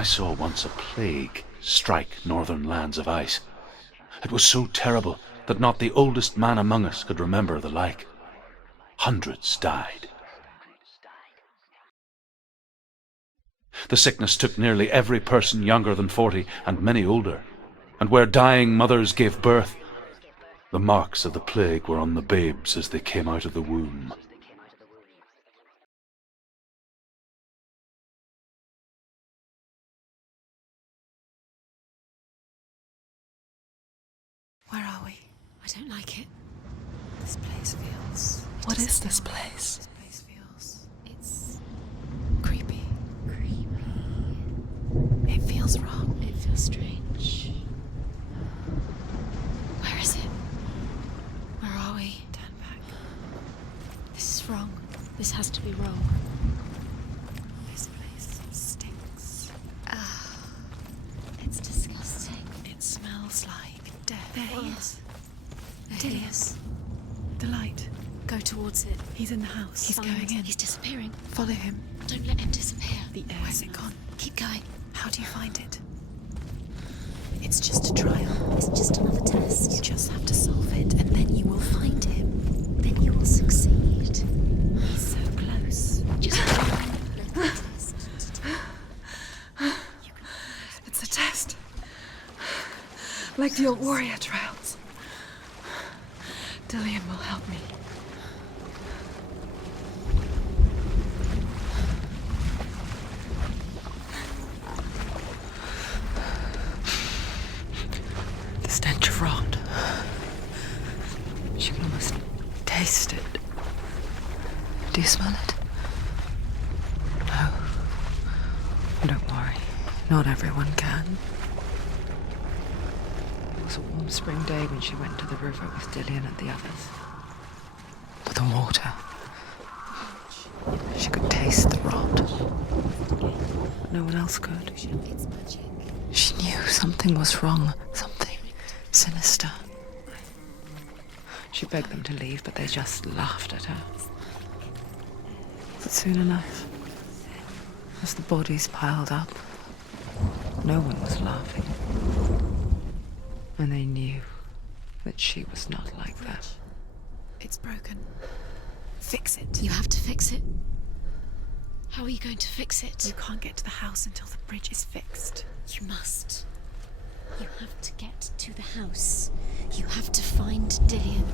I saw once a plague strike northern lands of ice. It was so terrible that not the oldest man among us could remember the like. Hundreds died. The sickness took nearly every person younger than 40 and many older, and where dying mothers gave birth, the marks of the plague were on the babes as they came out of the womb. Where are we? I don't like it. This place feels... What is this place? This place feels... It's creepy. creepy. It feels wrong. It feels strange. Where is it? Where are we? Turn back. This is wrong. This has to be wrong. This place stinks. It's disgusting. It smells like death. There he is. There he Dillian. is. The light. Go towards it. He's in the house. He's Find- going in. He's disappearing. Follow him. Don't let him disappear. The air. Where's it gone? Keep going. How do you find it? It's just a trial. It's just another test. You just have to solve it, and then you will find him. Then you will succeed. He's so close. Just let the test to do. It's a test. Like the old warrior trials. Dillian will help me. The stench of rot. She can almost taste it. Do you smell it? No. Don't worry. Not everyone can. It was a warm spring day when she went to the river with Dillian and the others. But the water. She could taste the rot. But no one else could. It's magic. She knew something was wrong. Something sinister. She begged them to leave, but they just laughed at her. But soon enough, as the bodies piled up, no one was laughing. And they knew that she was not like that. It's broken. Fix it. You have to fix it. How are you going to fix it? You can't get to the house until the bridge is fixed. You must. You have to get to the house. You have to find Dillian.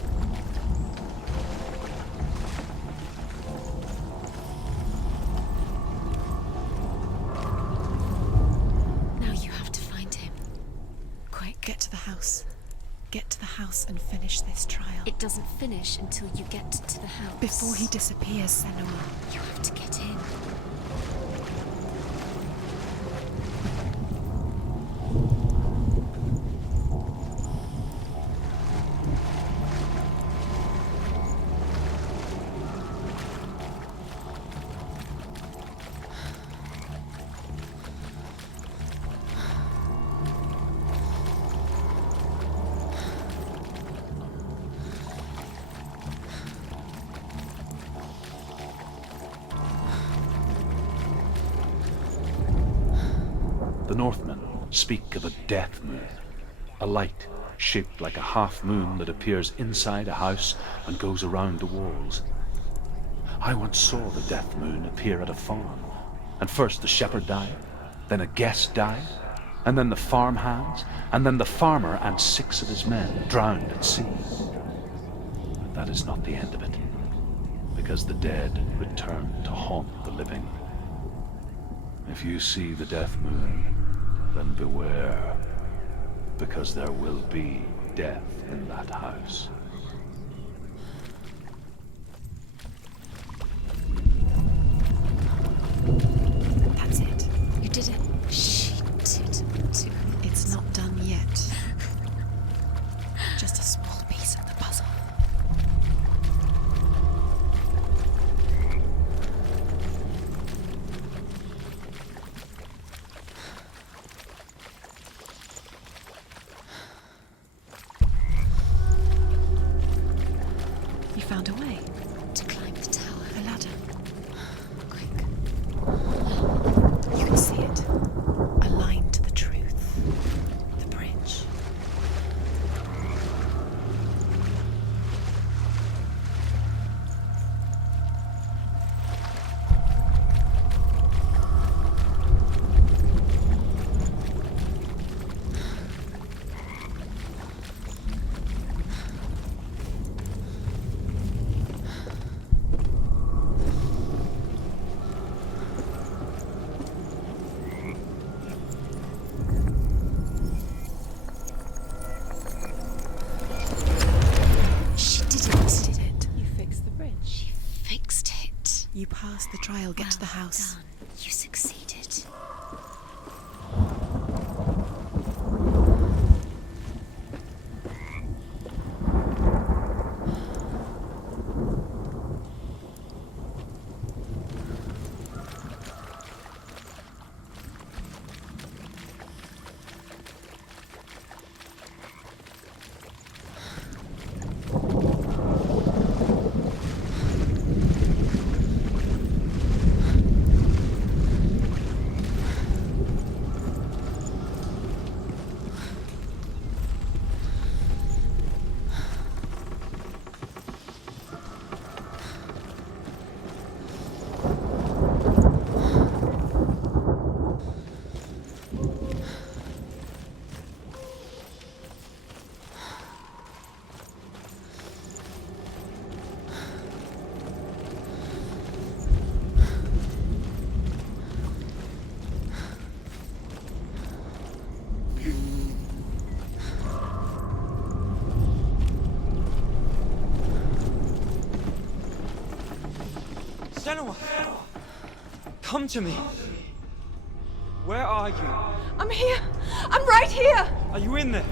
Now you have to find him. Quick. Get to the house. Get to the house and finish this trial. It doesn't finish until you get to the house. Before he disappears, Senua. You have to get in. The Northmen speak of a death moon, a light shaped like a half moon that appears inside a house and goes around the walls. I once saw the death moon appear at a farm, and first the shepherd died, then a guest died, and then the farmhands, and then the farmer and 6 of his men drowned at sea. But that is not the end of it, because the dead return to haunt the living. If you see the death moon, then beware, because there will be death in that house. That's it. You did it. She did it. It's not done yet. Just a small piece of the puzzle. pass the trial, get to the house. Done. You succeeded. Senua! Come to me! Where are you? I'm here! I'm right here! Are you in there?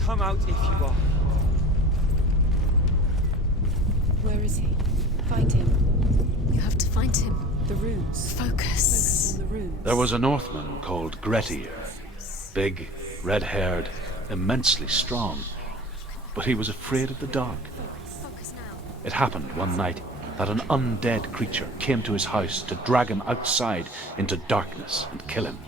Come out if you are. Where is he? Find him. You have to find him. The runes. Focus. On the runes. There was a Northman called Grettir. Big, red-haired, immensely strong. But he was afraid of the dark. Focus now. It happened one night that an undead creature came to his house to drag him outside into darkness and kill him.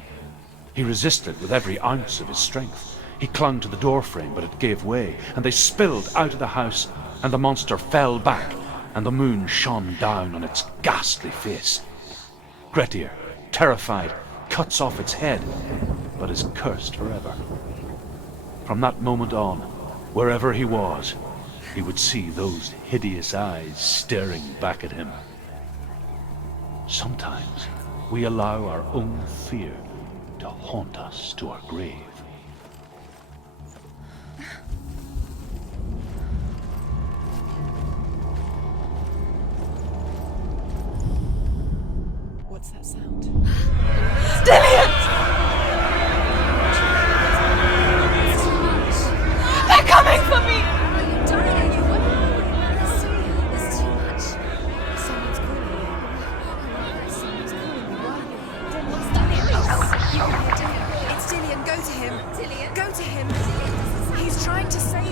He resisted with every ounce of his strength. He clung to the doorframe, but it gave way, and they spilled out of the house, and the monster fell back, and the moon shone down on its ghastly face. Grettir, terrified, cuts off its head, but is cursed forever. From that moment on, wherever he was, he would see those hideous eyes staring back at him. Sometimes we allow our own fear to haunt us to our grave. What's that sound? They're coming for me! Are you dying? Are you? There's too much. Someone's calling you. Someone's calling me. Why? What's that? You can hear Dillian. It's Dillian. Go to him. Dillian? Go to him. He's trying to save me.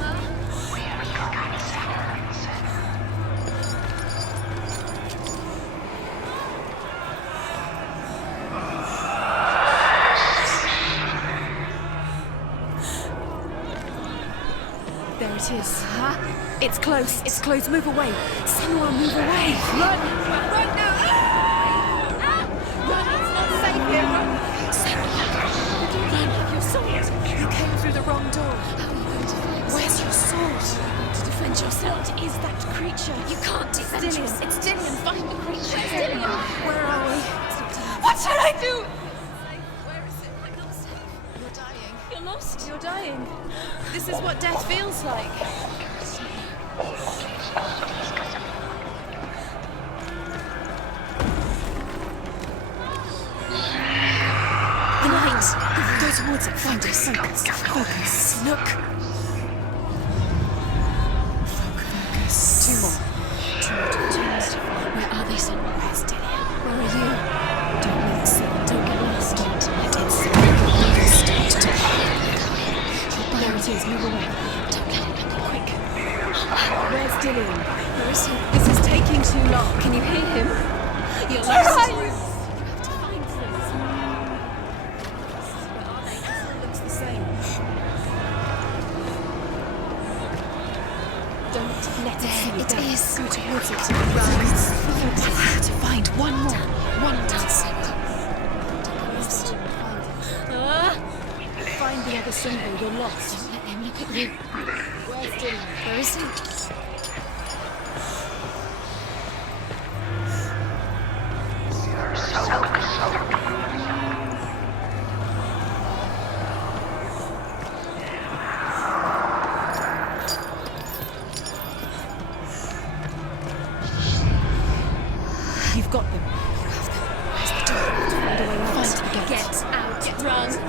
There it is. It's close. It's close. Move away. Senua, move away. Run! Run now! Run! It's not safe here. Run! Senua! Run! Your sword! You came through the wrong door. How are you going to fight? Where's your sword? To defend yourself. What is that creature? You can't defend Dillian. yourself. It's Dillian. Find the creature. Where's Dillian? Where are we? What should I do? Where is it? I'm not safe. You're dying. You're lost. You're dying. This is what death feels like. The light. Go towards it. Focus. Focus. Focus. Look. Focus. Two more. Where are they, son? Where's Dillian? Where are you? Don't let it see. Don't get lost. Don't let it see. There it is. Move away. Don't let it happen. Quick. Where's Dillian? Where is he? This is taking too long. Can you hear him? You're Where lost. are you? You have to find them. Where are they? It all looks the same. Don't let it see you. It There. is. Go towards it. Run. One more to find. One more. One more. Lost. Find the other symbol. You're lost. Don't let him look at you. Where's Dillian? Where is he?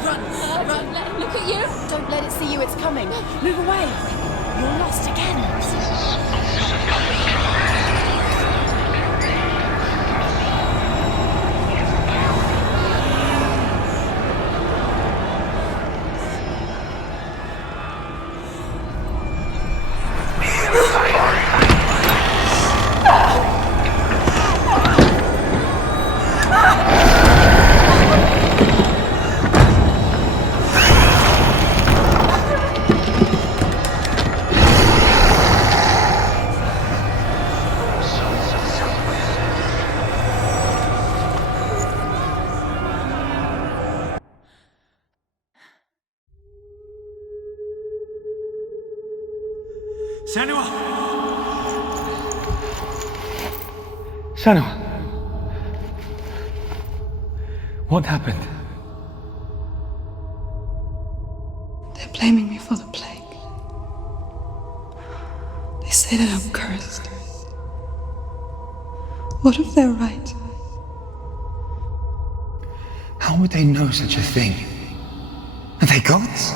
Run! Run! Look at you! Don't let it see you, it's coming. Move away! You're lost again. Senua! Senua! What happened? They're blaming me for the plague. They say that I'm cursed. What if they're right? How would they know such a thing? Are they gods?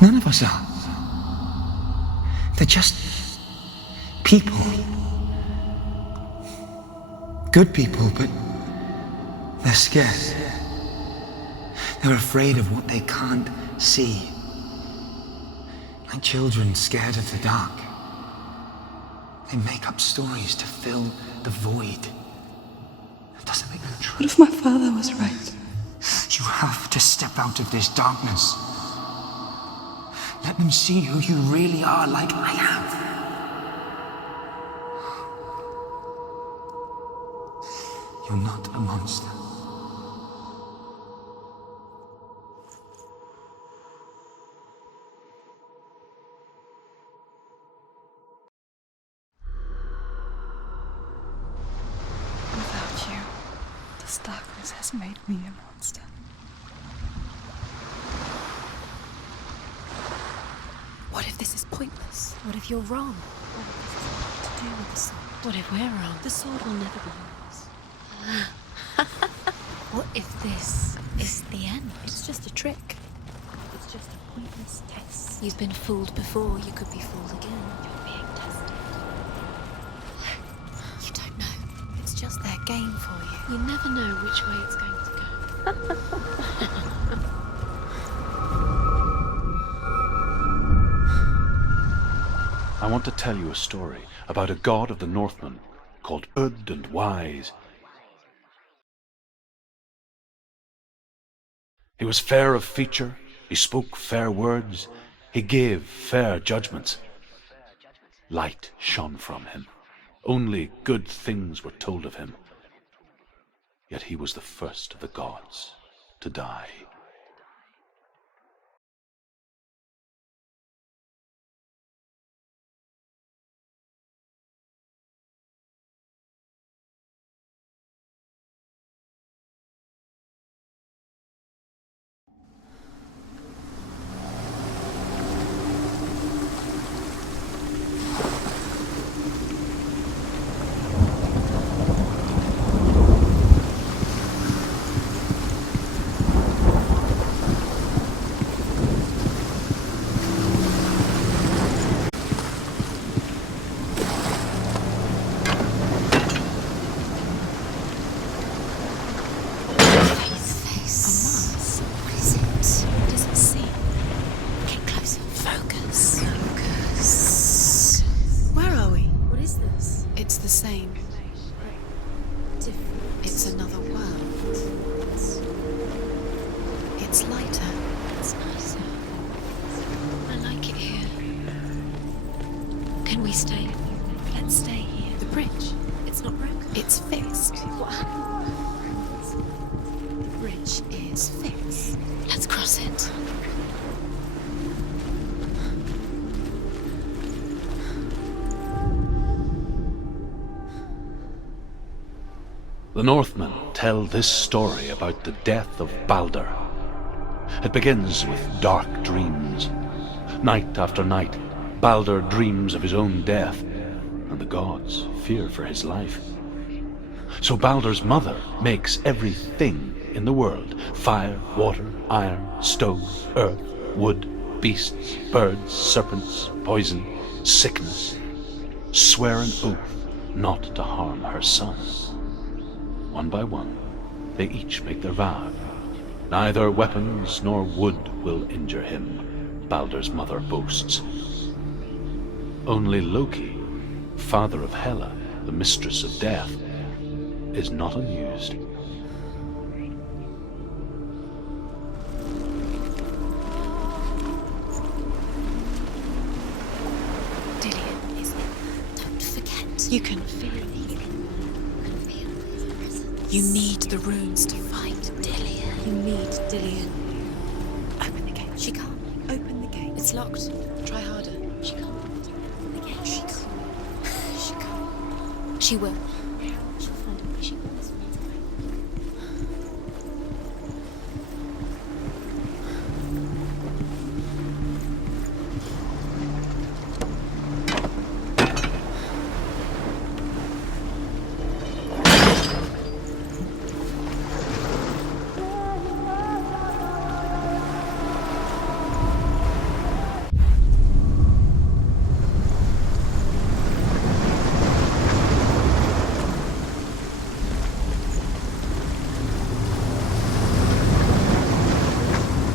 None of us are. They're just people. Good people, but they're scared. They're afraid of what they can't see. Like children scared of the dark. They make up stories to fill the void. That doesn't make them true. What if my father was right? You have to step out of this darkness. Let them see who you really are, like I have. You're not a monster. Without you, this darkness has made me a monster. What if this is pointless? What if you're wrong? What if this is nothing to do with the sword? What if we're wrong? The sword will never be yours. What if this is the end? It's just a trick. It's just a pointless test. You've been fooled before, you could be fooled again. You're being tested. You don't know. It's just their game for you. You never know which way it's going to go. I want to tell you a story about a god of the Northmen called Good and Wise. He was fair of feature, he spoke fair words, he gave fair judgments. Light shone from him. Only good things were told of him. Yet he was the first of the gods to die. It's the same. Different. It's another world. It's lighter. It's nicer. I like it here. Can we stay? Let's stay here. The bridge. It's not broken. It's fixed. What happened? The bridge is fixed. Let's cross it. The Northmen tell this story about the death of Baldur. It begins with dark dreams. Night after night, Baldur dreams of his own death, and the gods fear for his life. So Baldur's mother makes everything in the world, fire, water, iron, stone, earth, wood, beasts, birds, serpents, poison, sickness, swear an oath not to harm her son. One by one, they each make their vow. Neither weapons nor wood will injure him, Baldur's mother boasts. Only Loki, father of Hela, the mistress of death, is not amused. Dillion is it? Don't forget. You can feel it. You need the runes to find Dillion. You need Dillion. Open the gate. She can't. Open the gate. It's locked. Try harder. She can't. Open the gate. She can't. She can't. She will. She'll find a way. She always finds a way.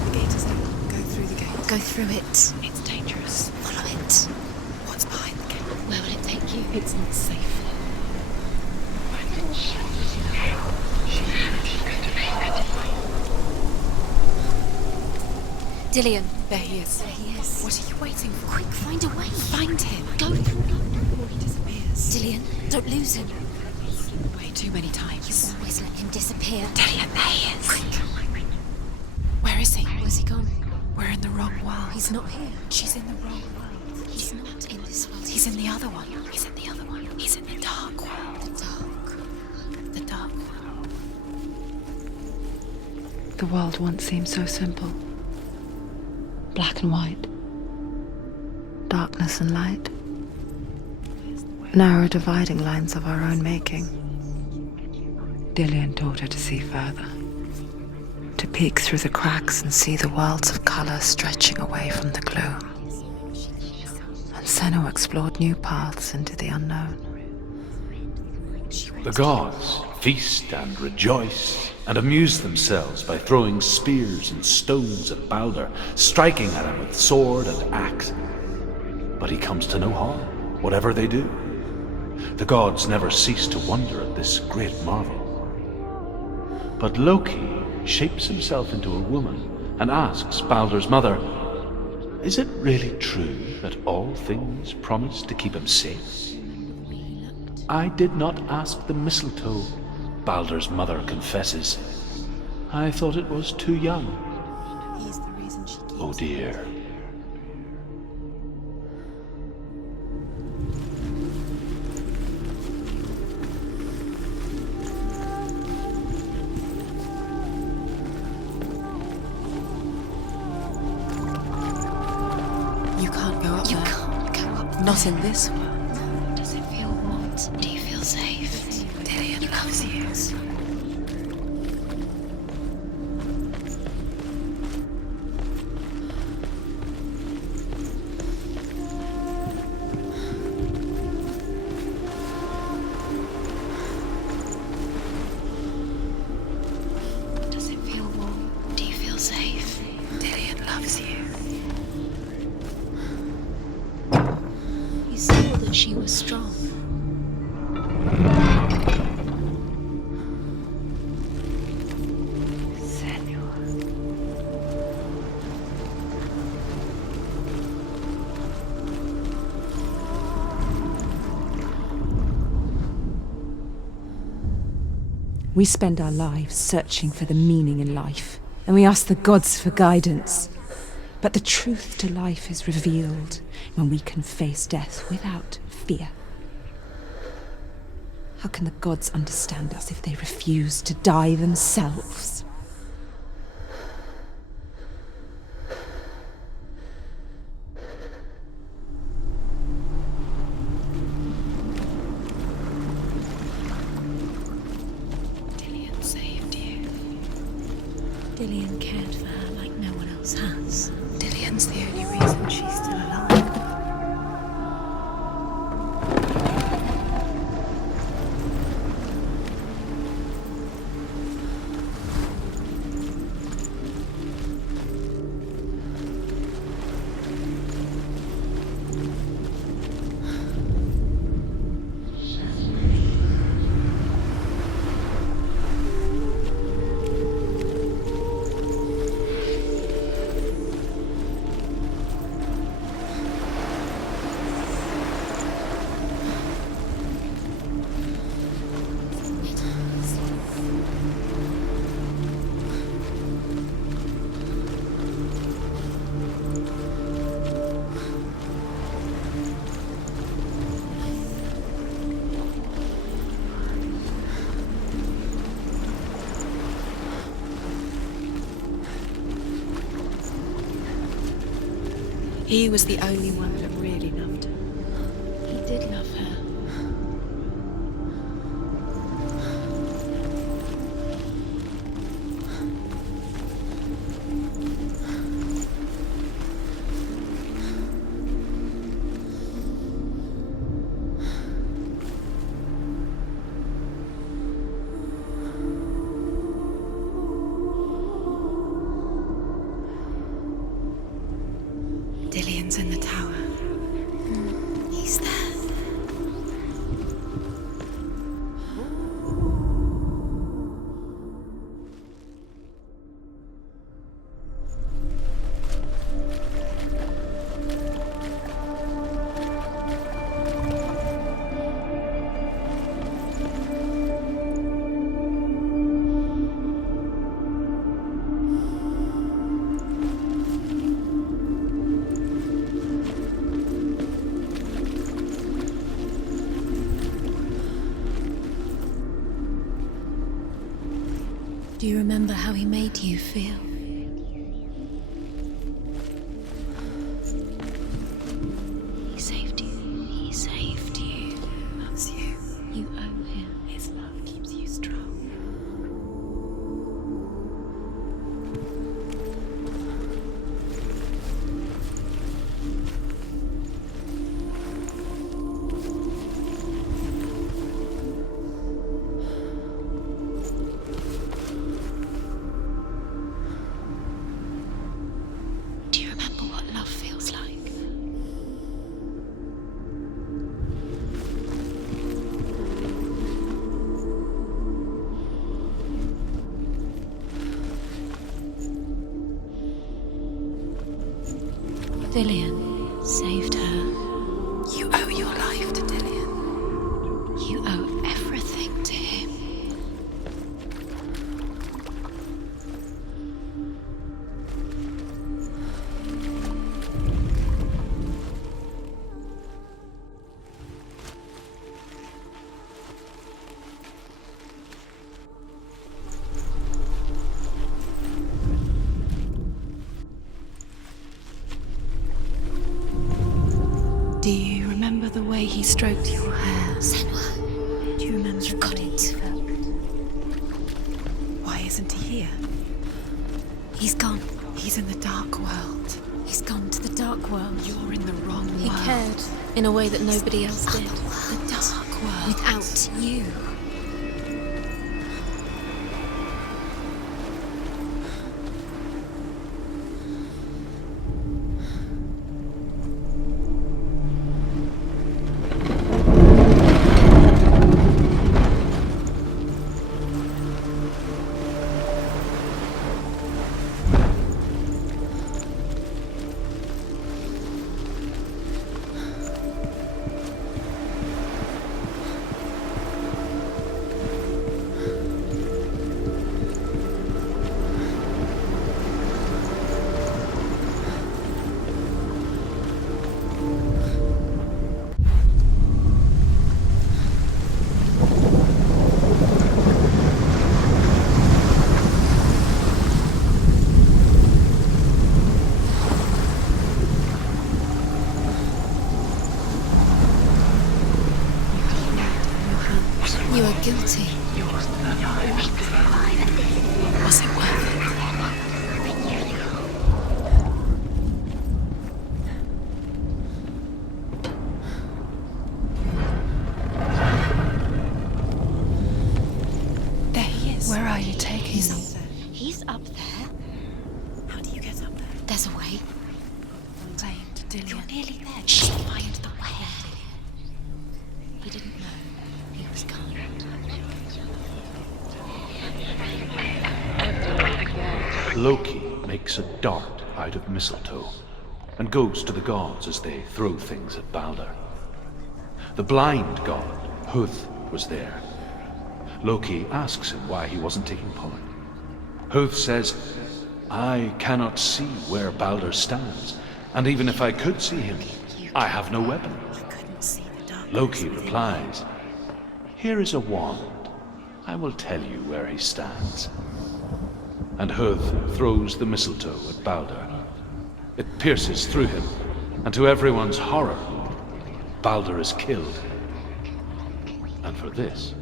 The gate is open. Go through the gate. Go through it. It's dangerous. Follow it. What's behind the gate? Where will it take you? It's not safe. Dillion. There he is. There he is. What are you waiting for? Quick, find a way. Find him. Go. Before he disappears. Dillion, don't lose him. Way too many You times. always let him disappear. Dillion, there he is. Quick. Where is he? Where's he gone? We're in the wrong world. He's not here. She's in the wrong world. He's not in this world. He's in the other one. He's in the other one. He's in the dark world. the dark. The dark world. The world once seemed so simple. Black and white. Darkness and light. Narrow dividing lines of our own making. Dillion taught her to see further. To peek through the cracks and see the worlds of color stretching away from the gloom. And Senua explored new paths into the unknown. The gods feast and rejoice and amuse themselves by throwing spears and stones at Baldur, striking at him with sword and axe. But he comes to no harm, whatever they do. The gods never cease to wonder at this great marvel. But Loki shapes himself into a woman and asks Baldur's mother, "Is it really true that all things promise to keep him safe?" "I did not ask the mistletoe," Baldur's mother confesses. "I thought it was too young." He's the reason she keeps. Oh dear. You can't go up You there. can't go up. Not in this world. Does it feel what? Do you feel safe? Dillion loves you. Does it feel warm? Do you feel safe? Dillion loves you. You saw that she was strong. We spend our lives searching for the meaning in life, and we ask the gods for guidance. But the truth to life is revealed when we can face death without fear. How can the gods understand us if they refuse to die themselves? Dillion saved you. else has. Dillian's the only reason she's still alive. He was the only one that really loved her. He did love her. Dillian's in the tower. He's there. Do you remember how he made you feel? He saved you. He saved you. He loves you. You owe him. His love keeps you strong. Do you remember what love feels like? Dillian saved her. You owe your life to Dillian. You owe everything to him. Do you remember the way he stroked your hair? Senua, Do you remember you've the got way it. you felt? Why isn't he here? He's gone. He's in the dark world. He's gone to the dark world. You're in the wrong world. He cared in a way that nobody else did. The dark world. Without you. There's a way. Saying to Dillian. You're nearly there. Just find the way. He didn't know. He was kind. Loki makes a dart out of mistletoe and goes to the gods as they throw things at Balder. The blind god, Huth, was there. Loki asks him why he wasn't taking part. Huth says, I cannot see where Balder stands, and even if I could see him, I have no weapon. He couldn't see the darkness. Loki replies, Here is a wand. I will tell you where he stands. And Huth throws the mistletoe at Balder. It pierces through him, and to everyone's horror, Balder is killed. And for this,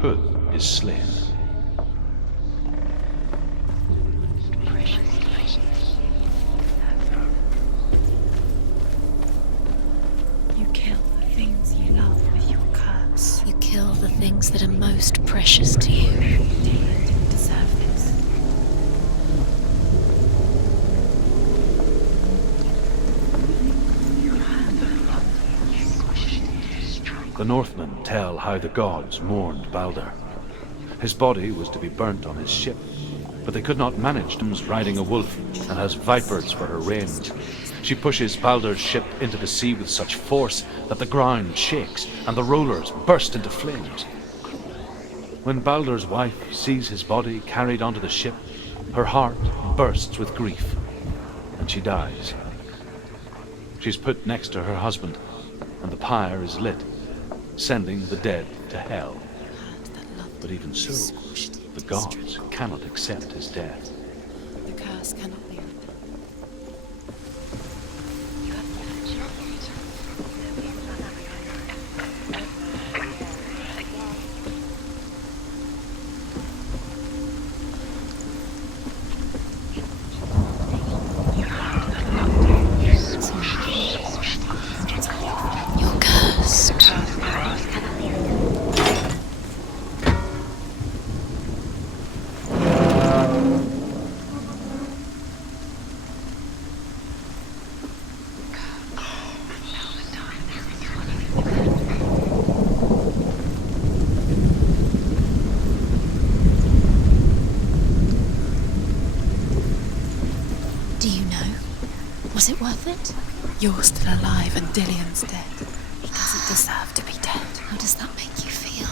Huth is slain. You kill the things you love with your curse. You kill the things that are most precious to you. Dillian didn't deserve this. The Northmen tell how the gods mourned Balder. His body was to be burnt on his ship, but they could not manage him riding a wolf and has vipers for her reins. She pushes Balder's ship into the sea with such force that the ground shakes and the rollers burst into flames. When Balder's wife sees his body carried onto the ship, her heart bursts with grief, and she dies. She's put next to her husband, and the pyre is lit, sending the dead to hell. But even so, the gods cannot accept his death. The curse cannot be undone. You're cursed. Do you know? Was it worth it? You're still alive and Dillian's dead. He doesn't deserve to be dead. How does that make you feel?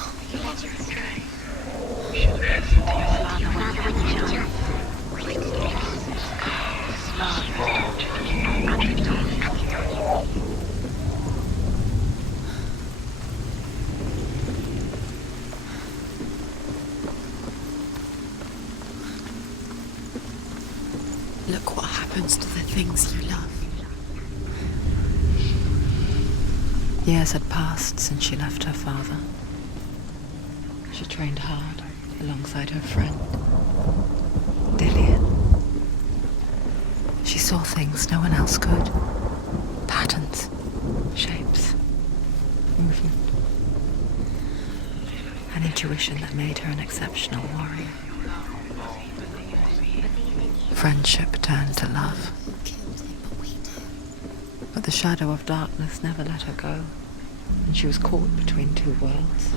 Look what happens to the things you love. Years had passed since she left her father. She trained hard alongside her friend, Dillian. She saw things no one else could. Patterns, shapes, movement. An intuition that made her an exceptional warrior. Friendship turned to love. But the shadow of darkness never let her go, and she was caught between two worlds.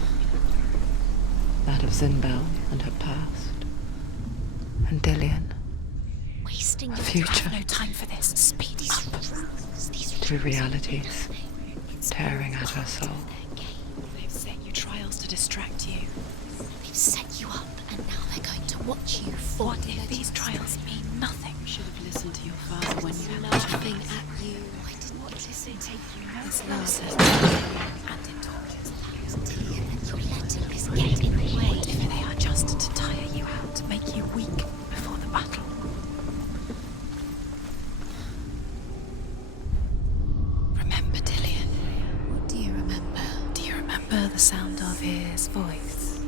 That of Zinbel and her past, and Dillian, Wasting her your future. No time for this. Speed up. Two realities tearing at her soul. They've set you trials to distract you. They've set you up, and now they're going to watch you fall. What if these trials mean nothing? You should have listened to your father when you had the Laughing chance. at you. I didn't listen. This love says and it talks. You're letting this get in the way. If they are just to tire you out, to make you weak before the battle. Remember Dillian. What do you remember? Do you remember the sound of his voice?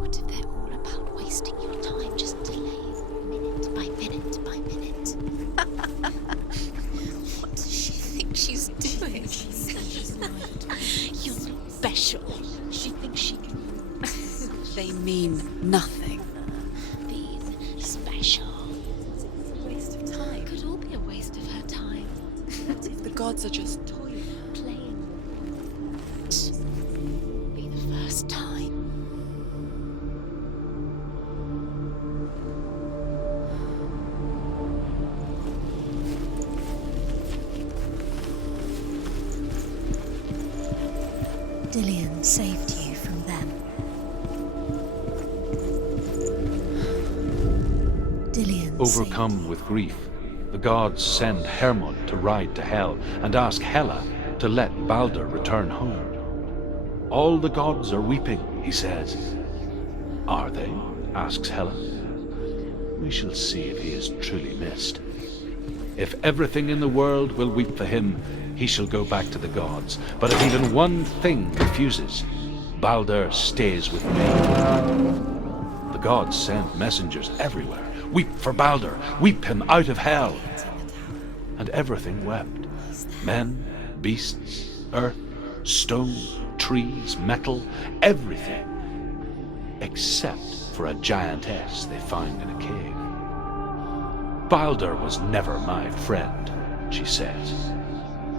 What if they're all about wasting your time nothing. Being special. Waste of time. Could all be a waste of her time. What if the gods are just toying? Playing. Be the first time. Dillian saved you from them. Dillian Overcome with grief, the gods send Hermod to ride to Hell and ask Hela to let Balder return home. All the gods are weeping, he says. Are they? Asks Hela. We shall see if he is truly missed. If everything in the world will weep for him, he shall go back to the gods. But if even one thing refuses, Balder stays with me. The gods send messengers everywhere. Weep for Balder, weep him out of Hell. And everything wept. Men, beasts, earth, stone, trees, metal, everything. Except for a giantess they found in a cave. Balder was never my friend, she says.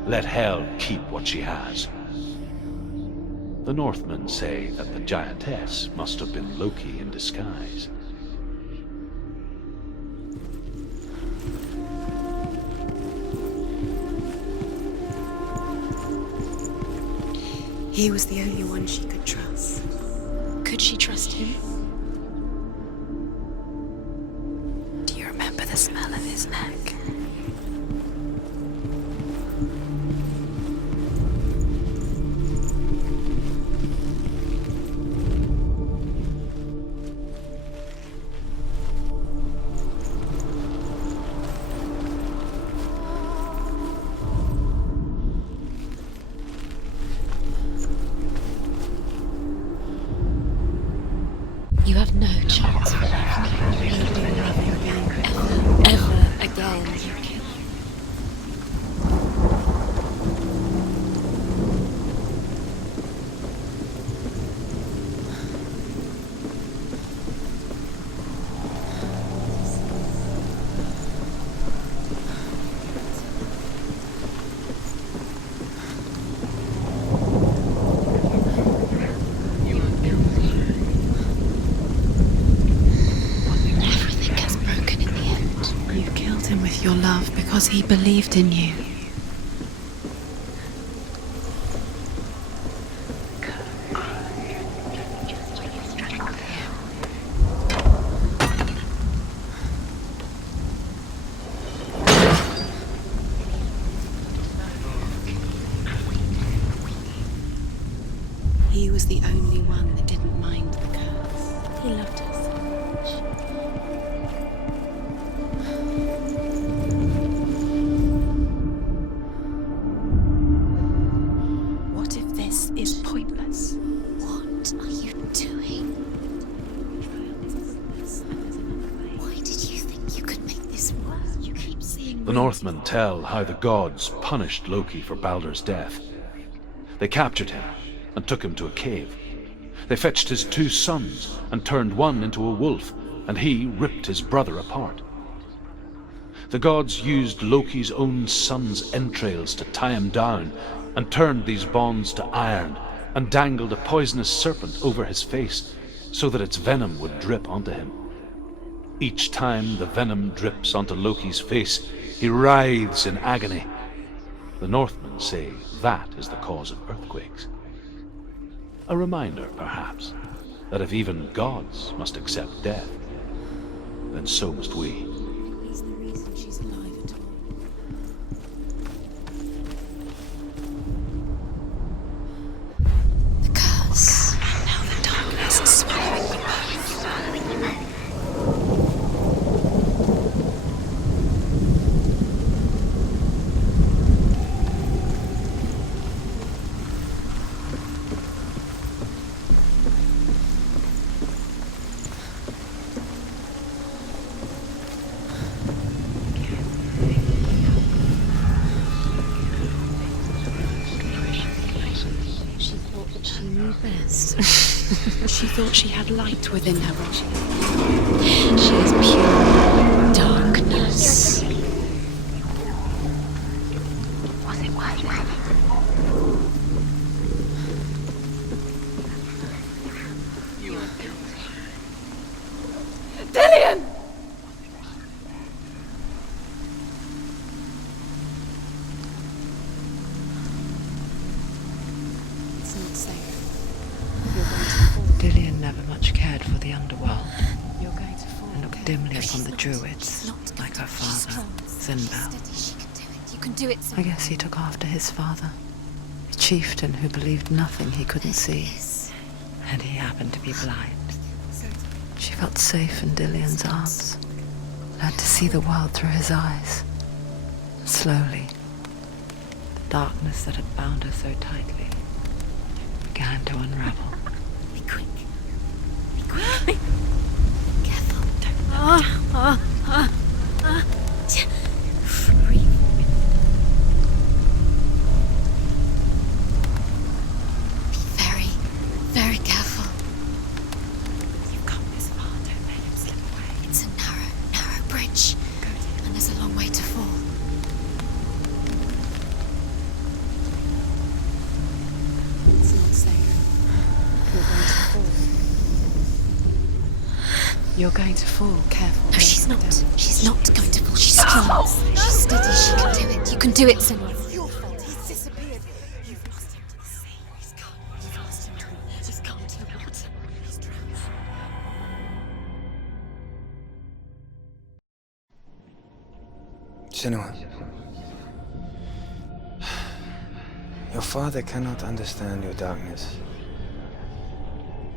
Let Hel keep what she has. The Northmen say that the giantess must have been Loki in disguise. He was the only one she could trust. Could she trust him? Do you remember the smell of his neck? You have no chance of ever again. Everything gets broken in the end. You killed him with your love because he believed in you. He was the only one that didn't mind the curse. He loved her so much. What if this is pointless? What are you doing? Why did you think you could make this work? You keep seeing The Northmen tell how the gods punished Loki for Balder's death. They captured him and took him to a cave. They fetched his 2 sons and turned one into a wolf, and he ripped his brother apart. The gods used Loki's own son's entrails to tie him down and turned these bonds to iron and dangled a poisonous serpent over his face so that its venom would drip onto him. Each time the venom drips onto Loki's face, he writhes in agony. The Northmen say that is the cause of earthquakes. A reminder, perhaps, that if even gods must accept death, then so must we. He's the reason she's alive at all. The curse. Now the darkness is swallowing you both. She thought she had light within her, but She is pure darkness. Was it worth it? Dillian! It's not safe. You're going to fall. Dillian never much cared for the underworld You're going to fall. and looked dimly upon the druids, like her father, Zinbel. She can do it. You can do it. I guess he took after his father, a chieftain who believed nothing he couldn't see, and he happened to be blind. She felt safe in Dillian's arms, learned to see the world through his eyes. Slowly, the darkness that had bound her so tightly began to unravel. Be quick. Be quick. Careful. Breathe. Be very, very careful. You've come this far, don't let him slip away. It's a narrow bridge. And there's a long way to fall. It's not safe. You're going to fall. Careful. No, she's not. She's not going to fall. She's strong. She's steady. She can do it. You can do it, Senua. It's your fault. He's disappeared. You've lost him to the sea. He's gone. You've lost him to the... He's gone to the water. He's drowned. Senua. Your father cannot understand your darkness.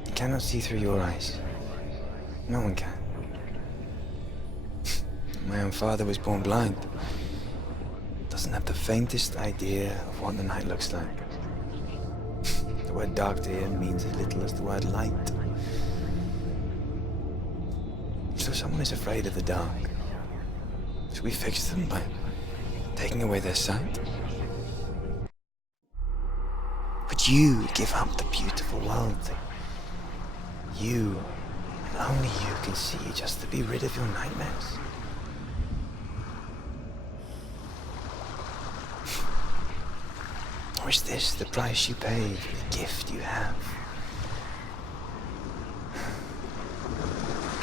He cannot see through your eyes. No one can. My own father was born blind. Doesn't have the faintest idea of what the night looks like. The word dark to him means as little as the word light. So someone is afraid of the dark. Should we fix them by taking away their sight? Would you give up the beautiful world that you, and only you, can see just to be rid of your nightmares? Or is this the price you pay for the gift you have?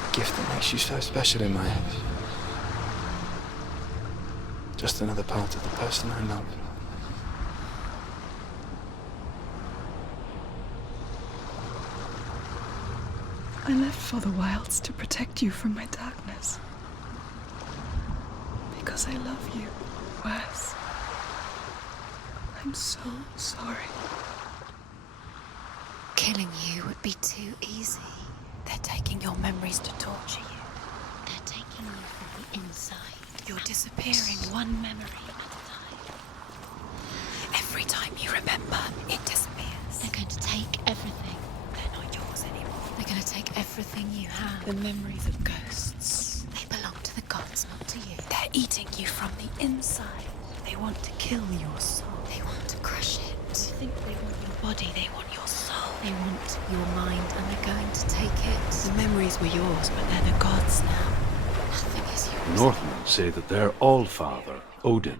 A gift that makes you so special in my eyes. Just another part of the person I love. I left for the wilds to protect you from my darkness. Because I love you, Wes. I'm so sorry. Killing you would be too easy. They're taking your memories to torture you. They're taking you from the inside. You're disappearing one memory at a time. Every time you remember, it disappears. They're going to take everything. They're not yours anymore. They're going to take everything you have. The memories of ghosts. They belong to the gods, not to you. They're eating you from the inside. They want to kill your soul. They want to crush it. They think they want your body, they want your soul. They want your mind, and they're going to take it. The memories were yours, but they're the gods now. Nothing is yours. Northmen say that their Allfather, Odin,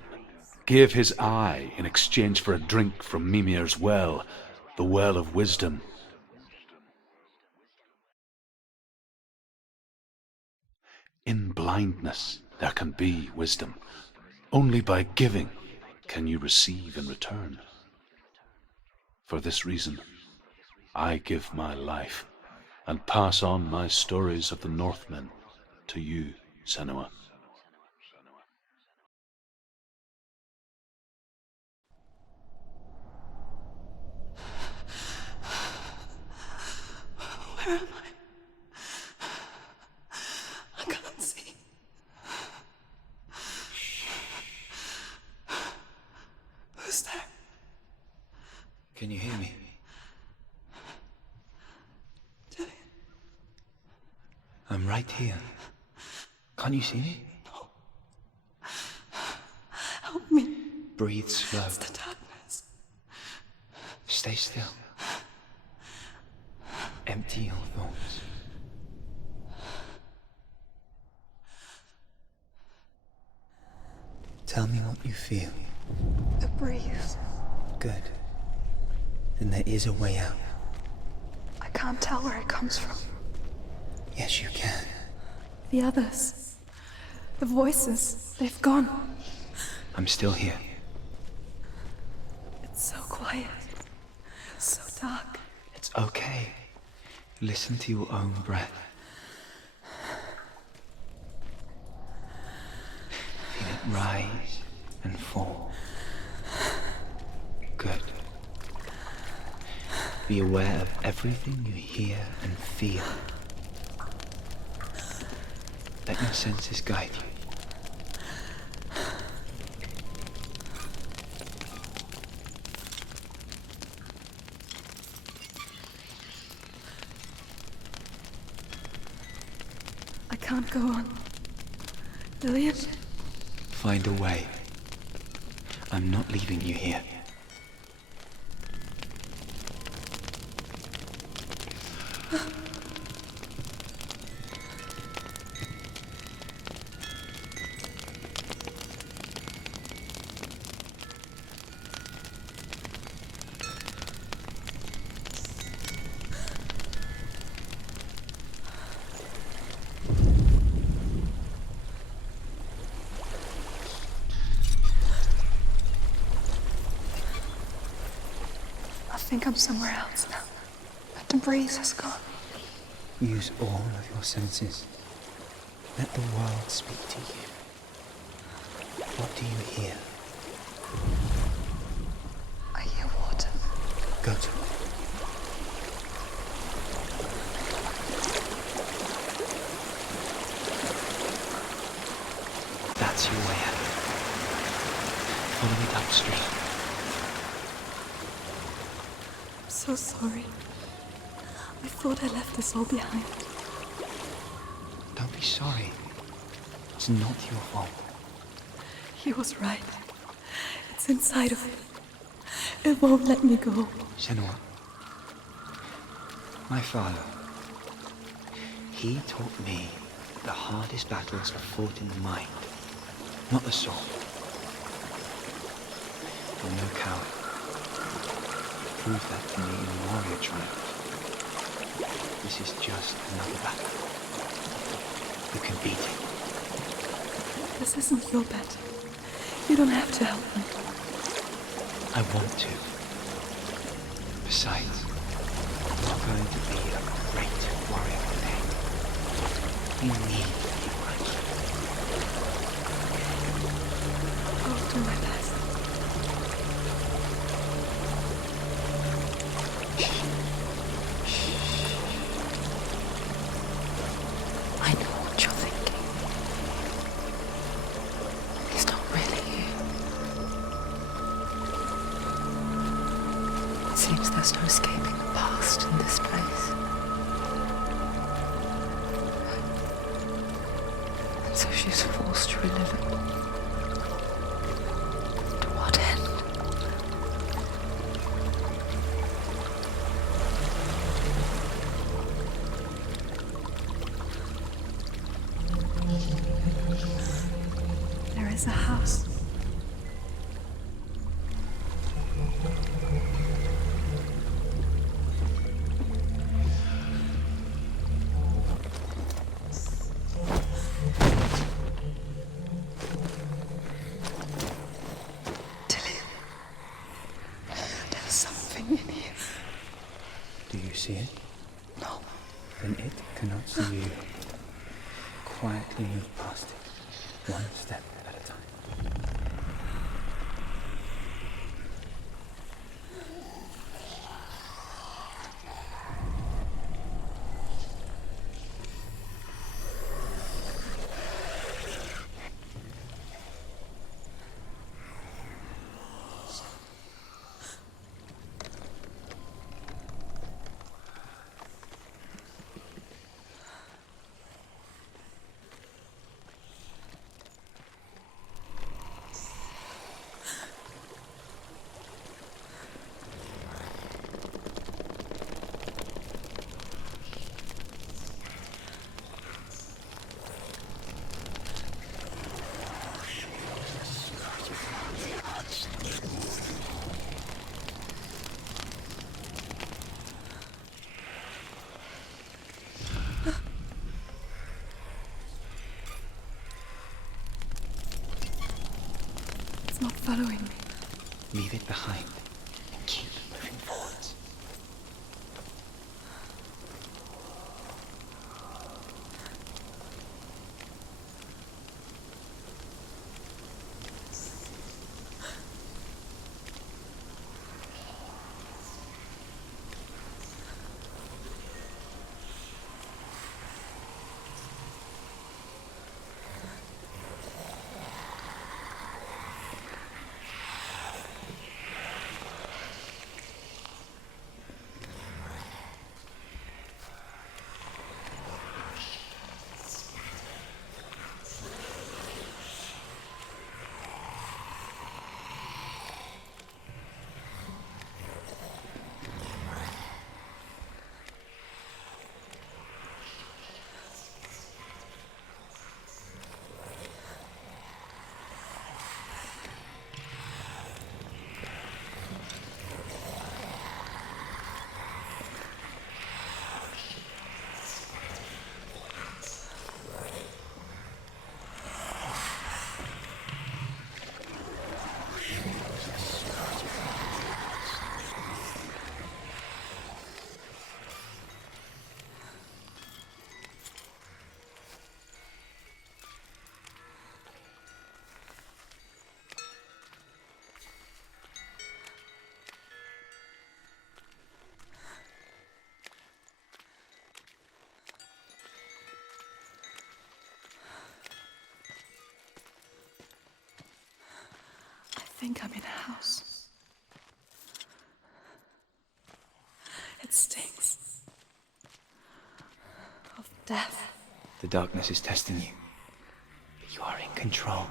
gave his eye in exchange for a drink from Mimir's well, the well of wisdom. In blindness there can be wisdom. Only by giving can you receive in return. For this reason, I give my life and pass on my stories of the Northmen to you, Senua. Where am I can't see. Who's there? Can you hear me? Dillian. I'm right here. Can't you see me? Help me. Breathe slow. It's the darkness. Stay still. Empty your thoughts. Tell me what you feel. The breeze. Good. Then there is a way out. I can't tell where it comes from. Yes, you can. The others. The voices. They've gone. I'm still here. It's so quiet. So dark. It's okay. Listen to your own breath. Feel it rise and fall. Good. Be aware of everything you hear and feel. Let your senses guide you. I can't go on. William? Find a way. I'm not leaving you here. I think I'm somewhere else now. The breeze has gone. Use all of your senses. Let the world speak to you. What do you hear? I hear water. Go to it. That's your way out. Follow it upstream. I'm so sorry. I thought I left this all behind. Don't be sorry. It's not your fault. He was right. It's inside of me. It won't let me go. Senua, my father, he taught me that the hardest battles are fought in the mind, not the soul. You're no coward. Prove that to me in warrior triumph. This is just another battle. You can beat it. This isn't your bet. You don't have to help me. I want to. Besides, you're going to be a great warrior one day. You need to be right. I'll do my best. I know what you're thinking. He's not really here. It seems there's no escaping the past in this place. And so she's forced to relive it. To what end? There is a house. Tilly, there's something in here. Do you see it? No, Then it cannot see you. Quietly move past it, one step at a time. following me. Leave it behind and keep moving forwards. I think I'm in a house. It stinks of death. The darkness is testing you. But you are in control.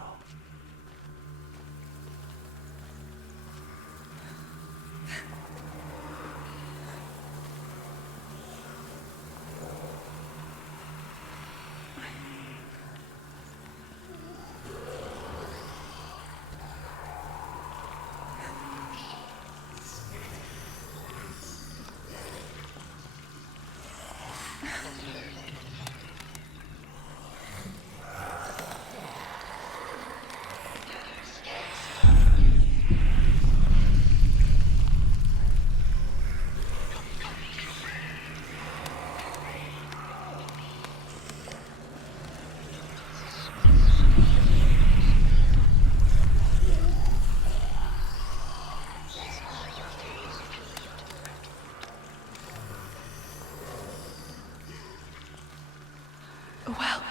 A well.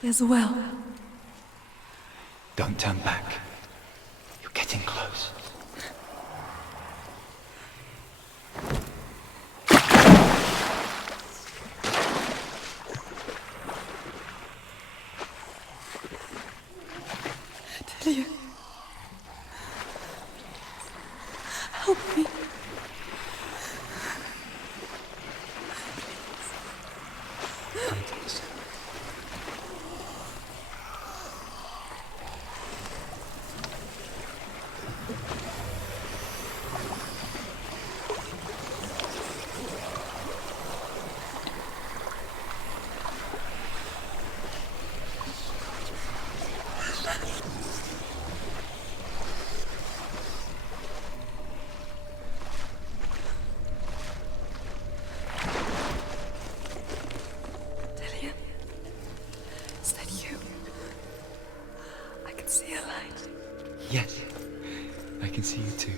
There's a well. Don't turn back. You're getting close. Delia. Help me. Delia, is that you? I can see a light. Yes, I can see you too.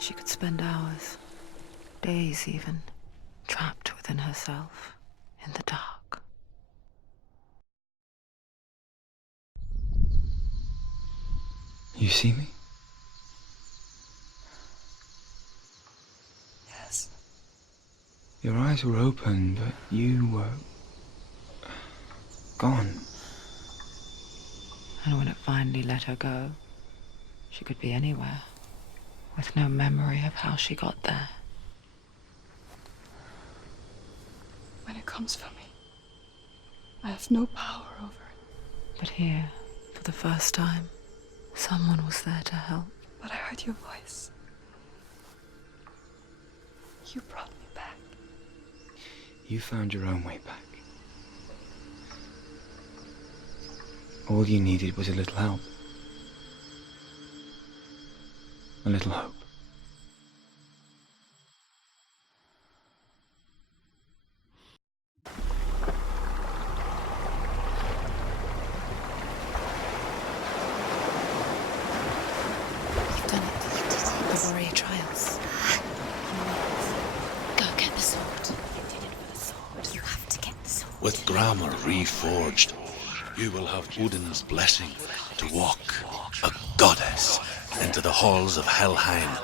She could spend hours, days even, trapped within herself, in the dark. You see me? Yes. Your eyes were open, but you were gone. And when it finally let her go, she could be anywhere, with no memory of how she got there. when it comes for me, I have no power over it. But here, for the first time, someone was there to help. But I heard your voice. You brought me back. You found your own way back. All you needed was a little help. A little hope. You've done it. You did it. The warrior trials. Go get the sword. You did it for the sword. You have to get the sword. With grammar reforged, you will have Odin's blessing to walk, a goddess, into the halls of Helheim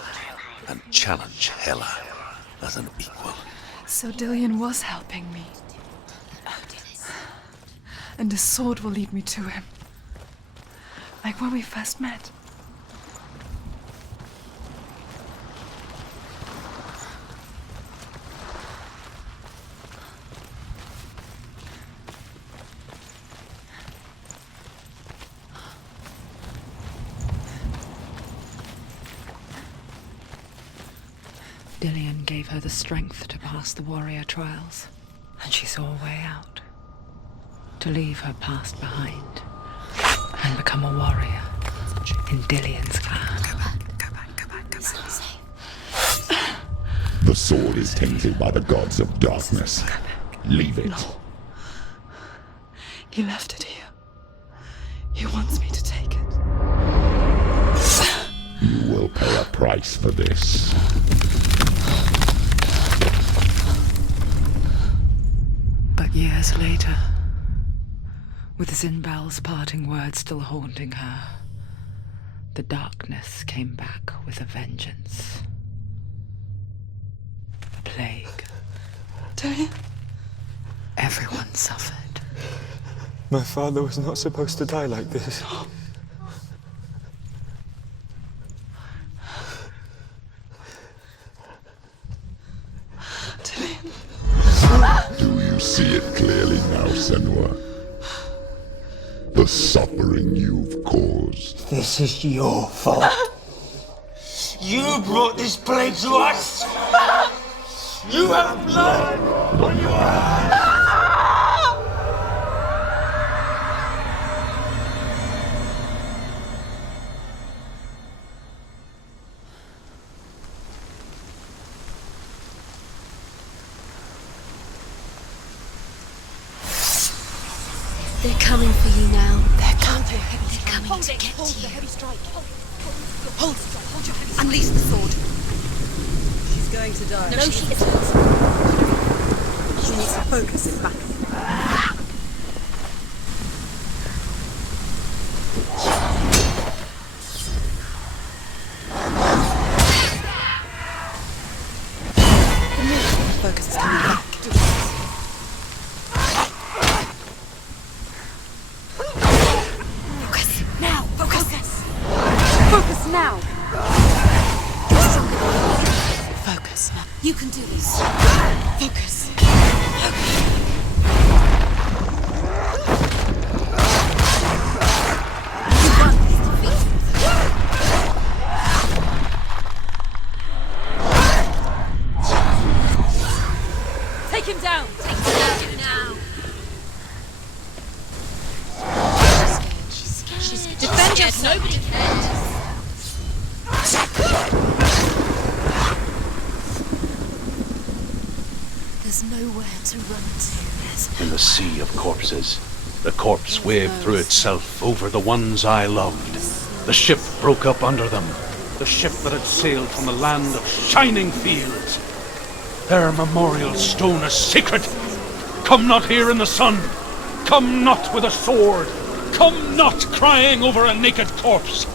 and challenge Hela as an equal. So Dillion was helping me. And the sword will lead me to him. Like when we first met. Dillion gave her the strength to pass the warrior trials, and she saw a way out. To leave her past behind and become a warrior in Dillion's clan. Go back. It's not safe. The sword is tainted by the gods of darkness. Leave it. No. He left it here. He wants me to take it. You will pay a price for this. But years later, with Zinbal's parting words still haunting her, the darkness came back with a vengeance. A plague. Dillion? Everyone suffered. My father was not supposed to die like this. Do you see it clearly now, Senua? The suffering you've caused. This is your fault. You brought this plague to us! You have blood on your hands! They're coming for you now. They're coming to get you. Hold your heavy strike. Unleash the sword. She's going to die. No, she isn't. She needs to focus in battle. Focus is coming back. Focus now! Focus now. You can do this. Focus. Take him down. Take him down now. She's scared. She's scared. Defend yourself. Nobody cares. There's nowhere to run to. In the sea of corpses, the corpse waved through itself over the ones I loved. The ship broke up under them. The ship that had sailed from the land of shining fields. Their memorial stone is sacred. Come not here in the sun. Come not with a sword. Come not crying over a naked corpse.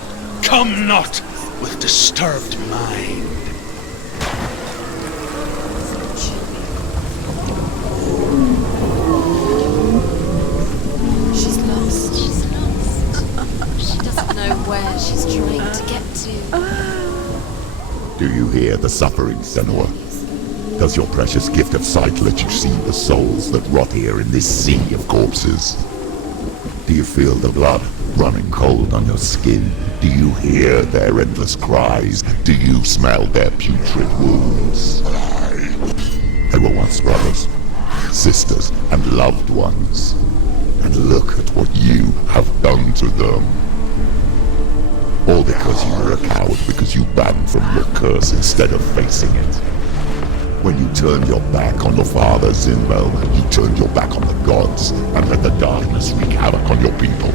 Come not with disturbed mind. She's lost. She's lost. She doesn't know where she's trying to get to. Do you hear the suffering, Senua? Does your precious gift of sight let you see the souls that rot here in this sea of corpses? Do you feel the blood running cold on your skin? Do you hear their endless cries? Do you smell their putrid wounds? They were once brothers, sisters, and loved ones. And look at what you have done to them. All because you were a coward, because you banned from your curse instead of facing it. When you turned your back on your father Zinbel, you turned your back on the gods and let the darkness wreak havoc on your people.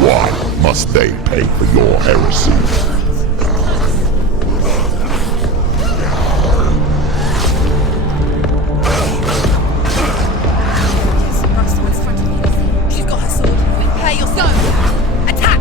Why must they pay for your heresy? She's got her sword. Prepare yourself. Attack!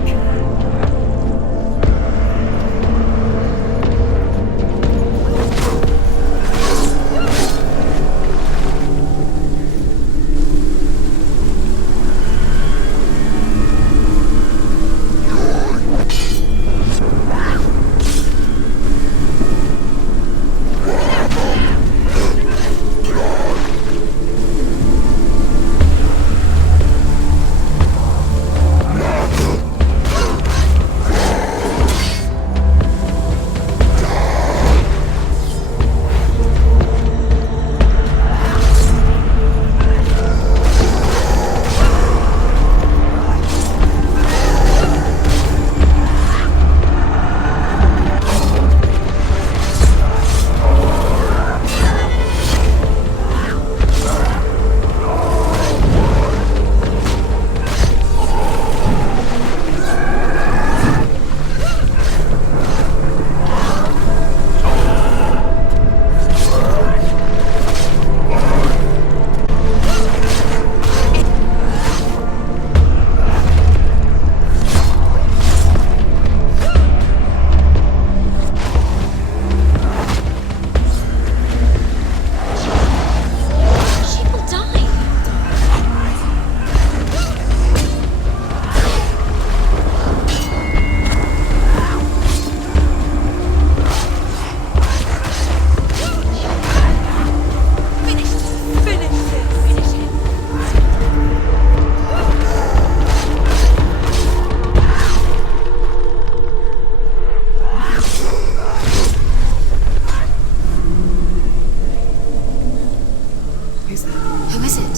Who is it?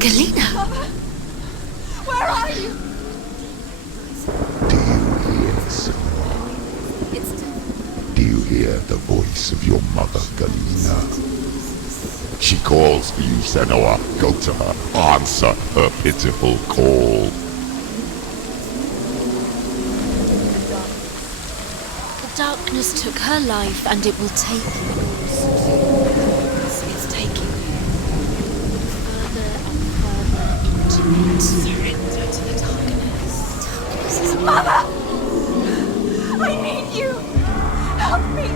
Galena! Where are you? Do you hear, Senua? Do you hear the voice of your mother, Galena? She calls for you, Senua. Go to her. Answer her pitiful call. The darkness took her life, and it will take yours. It's taking you further and further into it. Surrender to the darkness. Darkness is Mother! I need you! Help me!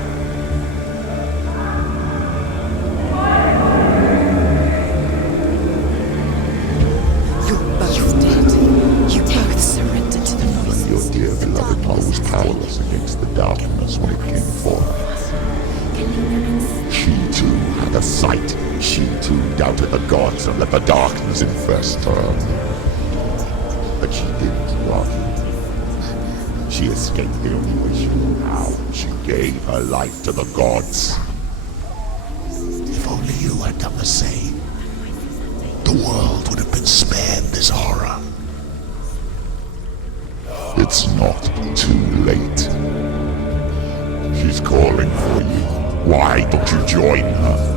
You're both dead. You both surrendered to the voices. Your dear beloved mother was powerless against the darkness when it came forth. She too had a sight. She too doubted the gods and let the darkness infest her. But she didn't run. She escaped the only way she knew how. She gave her life to the gods. If only you had done the same, the world would have been spared this horror. It's not too late. She's calling for you. Why don't you join her?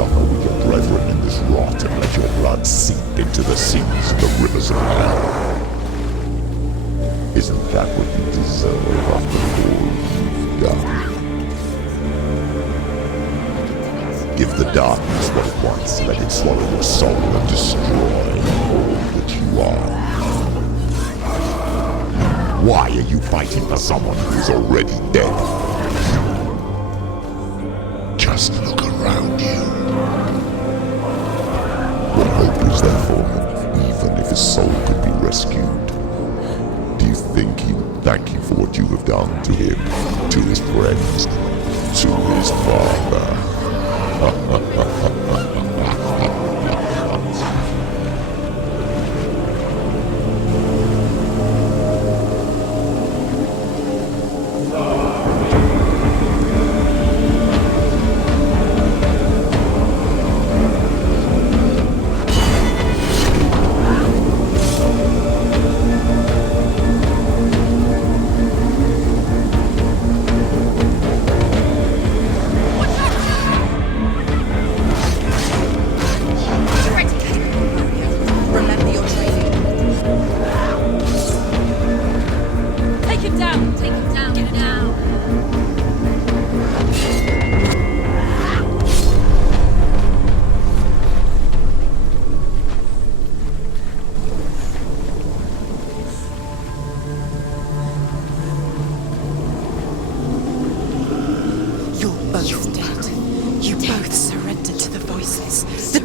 suffer with your brethren in this rot and let your blood seep into the seas and the rivers of hell. Isn't that what you deserve after all you've done? Give the darkness what it wants, let it swallow your soul and destroy all that you are. Why are you fighting for someone who is already dead? Just look around you. What hope is there for him, even if his soul could be rescued? Do you think he would thank you for what you have done to him, to his friends, to his father?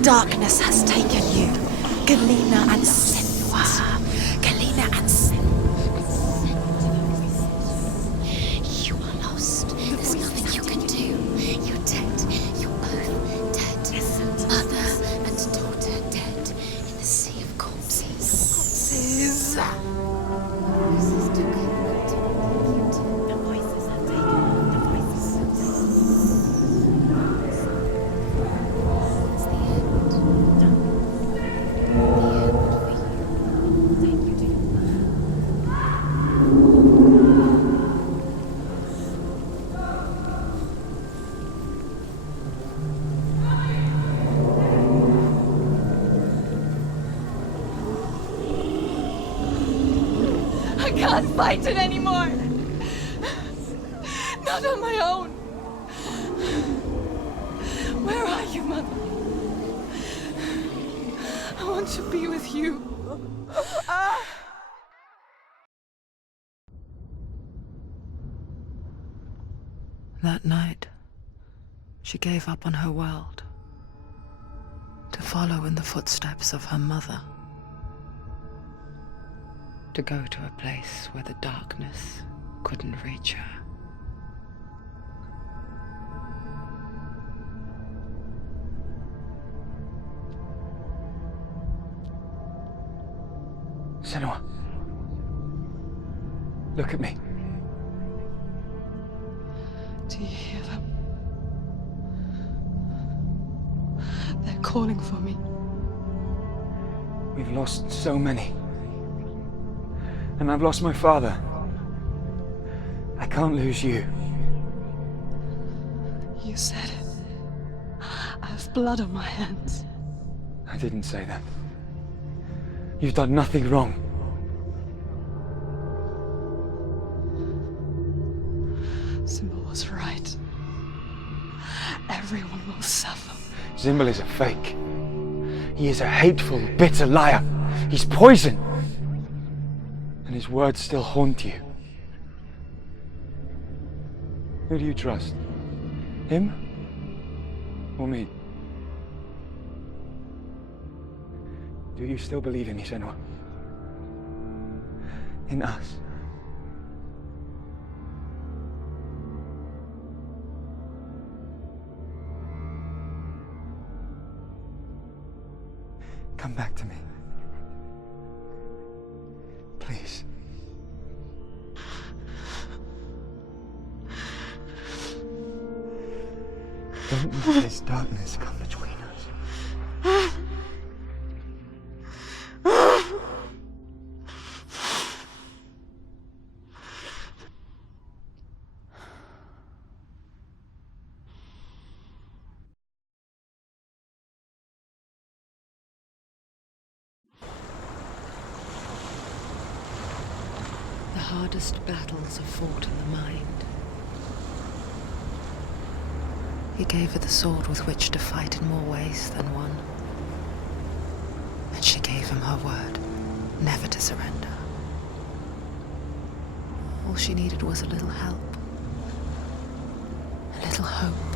Darkness has taken you. Galena and Senua. Galena and Senua. You are lost. There's nothing you can do. You're dead. You're both dead. Mother and daughter dead in the sea of corpses. I can't fight it anymore. Not on my own. Where are you, Mother? I want to be with you. That night, she gave up on her world to follow in the footsteps of her mother, to go to a place where the darkness couldn't reach her. Senua. Look at me. Do you hear them? They're calling for me. We've lost so many. And I've lost my father. I can't lose you. You said it. I have blood on my hands. I didn't say that. You've done nothing wrong. Symbol was right. Everyone will suffer. Symbol is a fake. He is a hateful, bitter liar. He's poison. And his words still haunt you. Who do you trust? Him? Or me? Do you still believe in me, Senua? In us? Come back to me. Please. Don't let this darkness come between us. hardest battles are fought in the mind. He gave her the sword with which to fight in more ways than one. And she gave him her word, never to surrender. All she needed was a little help, a little hope.